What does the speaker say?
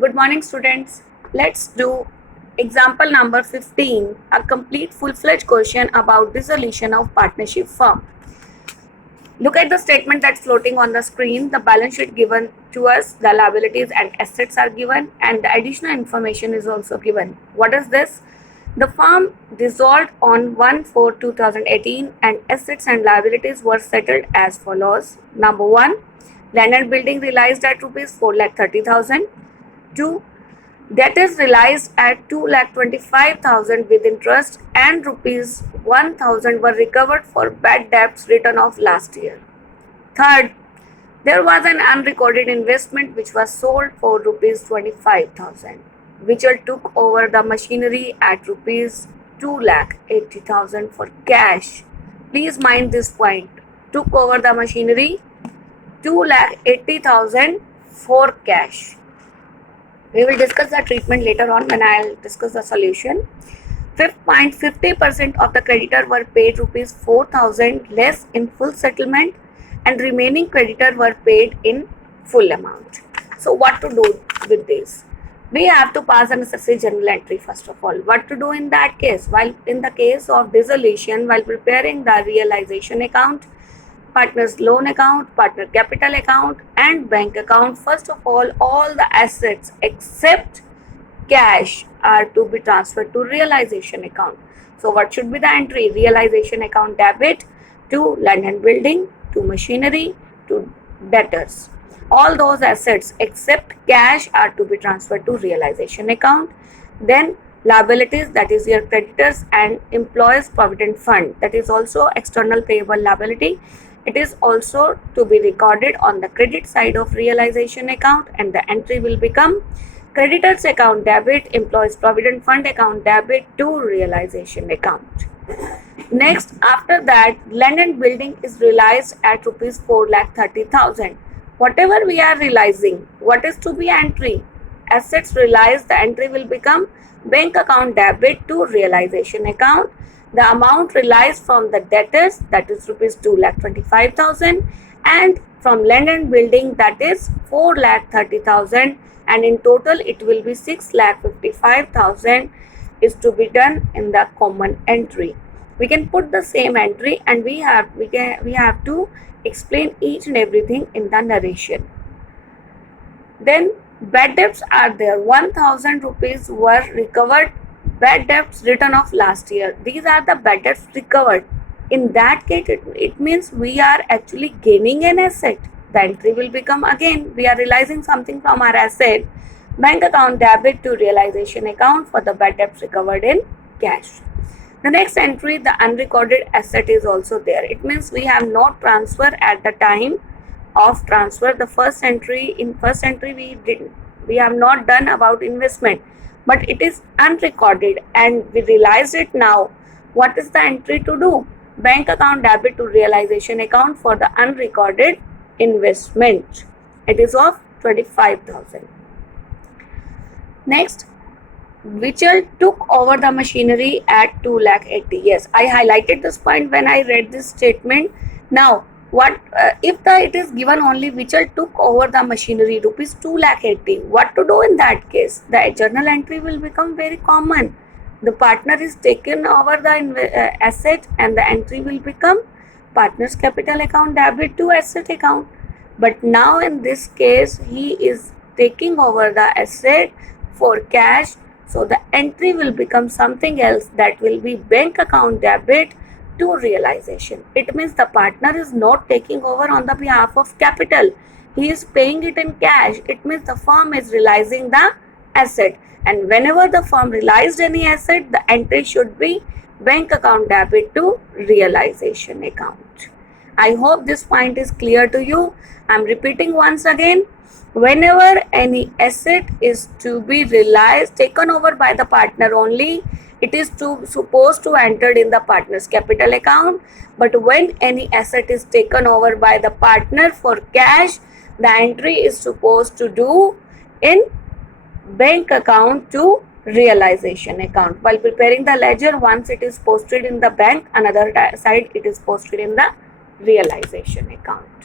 Good morning, students. Let's do example number 15, a complete full-fledged question about dissolution of partnership firm. Look at the statement that's floating on the screen. The balance sheet given to us, the liabilities and assets are given, and the additional information is also given. What is this? The firm dissolved on 1/4/2018 and assets and liabilities were settled as follows. Number 1, land and building realized at rupees 4,30,000. 2, debtors realized at 2,25,000 with interest, and rupees 1,000 were recovered for bad debts written off last year. Third, there was an unrecorded investment which was sold for rupees 25,000. Vichal took over the machinery at rupees 2,80,000 for cash. Please mind this point. Took over the machinery 2,80,000 for cash. We will discuss the treatment later on when I will discuss the solution. Fifth point, 50% of the creditor were paid rupees 4,000 less in full settlement, and remaining creditor were paid in full amount. So what to do with this? We have to pass a necessary journal entry first of all. What to do in that case? While in the case of dissolution, while preparing the realization account, partner's loan account, partner capital account and bank account, first of all the assets except cash are to be transferred to realization account. So what should be the entry? Realization account debit to land and building, to machinery, to debtors. All those assets except cash are to be transferred to realization account. Then liabilities, that is your creditors and employees provident fund, that is also external payable liability. It is also to be recorded on the credit side of realization account, and the entry will become creditors account debit, employees provident fund account debit to realization account. Next, after that, land and building is realized at rupees 4,30,000. Whatever we are realizing, what is to be entry? Assets realized, the entry will become bank account debit to realization account. The amount realized from the debtors, that is rupees 2,25,000, and from land and building, that is 4,30,000, and in total it will be 6,55,000 is to be done in the common entry. We can put the same entry, and we have to explain each and everything in the narration. Then bad debts are there. 1,000 rupees were recovered, bad debts written off last year. These are the bad debts recovered. In that case, it means we are actually gaining an asset. The entry will become, again, we are realizing something from our asset. Bank account debit to realization account for the bad debts recovered in cash. The next entry, the unrecorded asset, is also there. It means we have not transfer at the time of transfer. The first entry, in first entry we have not done about investment, but it is unrecorded and we realized it now. What is the entry to do? Bank account debit to realization account for the unrecorded investment. It is of 25,000. Next, Vichal took over the machinery at 2,80,000. Yes, I highlighted this point when I read this statement. Now, what if it is given only Vichal took over the machinery rupees 2,80,000? What to do in that case? The journal entry will become very common. The partner is taken over the asset, and the entry will become partner's capital account debit to asset account. But now in this case, he is taking over the asset for cash. So the entry will become something else, that will be bank account debit to realization. It means the partner is not taking over on the behalf of capital. He is paying it in cash. It means the firm is realizing the asset. And whenever the firm realized any asset, the entry should be bank account debit to realization account. I hope this point is clear to you. I am repeating once again. Whenever any asset is to be realized, taken over by the partner only, it is supposed to enter in the partner's capital account. But when any asset is taken over by the partner for cash, the entry is supposed to do in bank account to realization account. While preparing the ledger, once it is posted in the bank, another side it is posted in the realization account.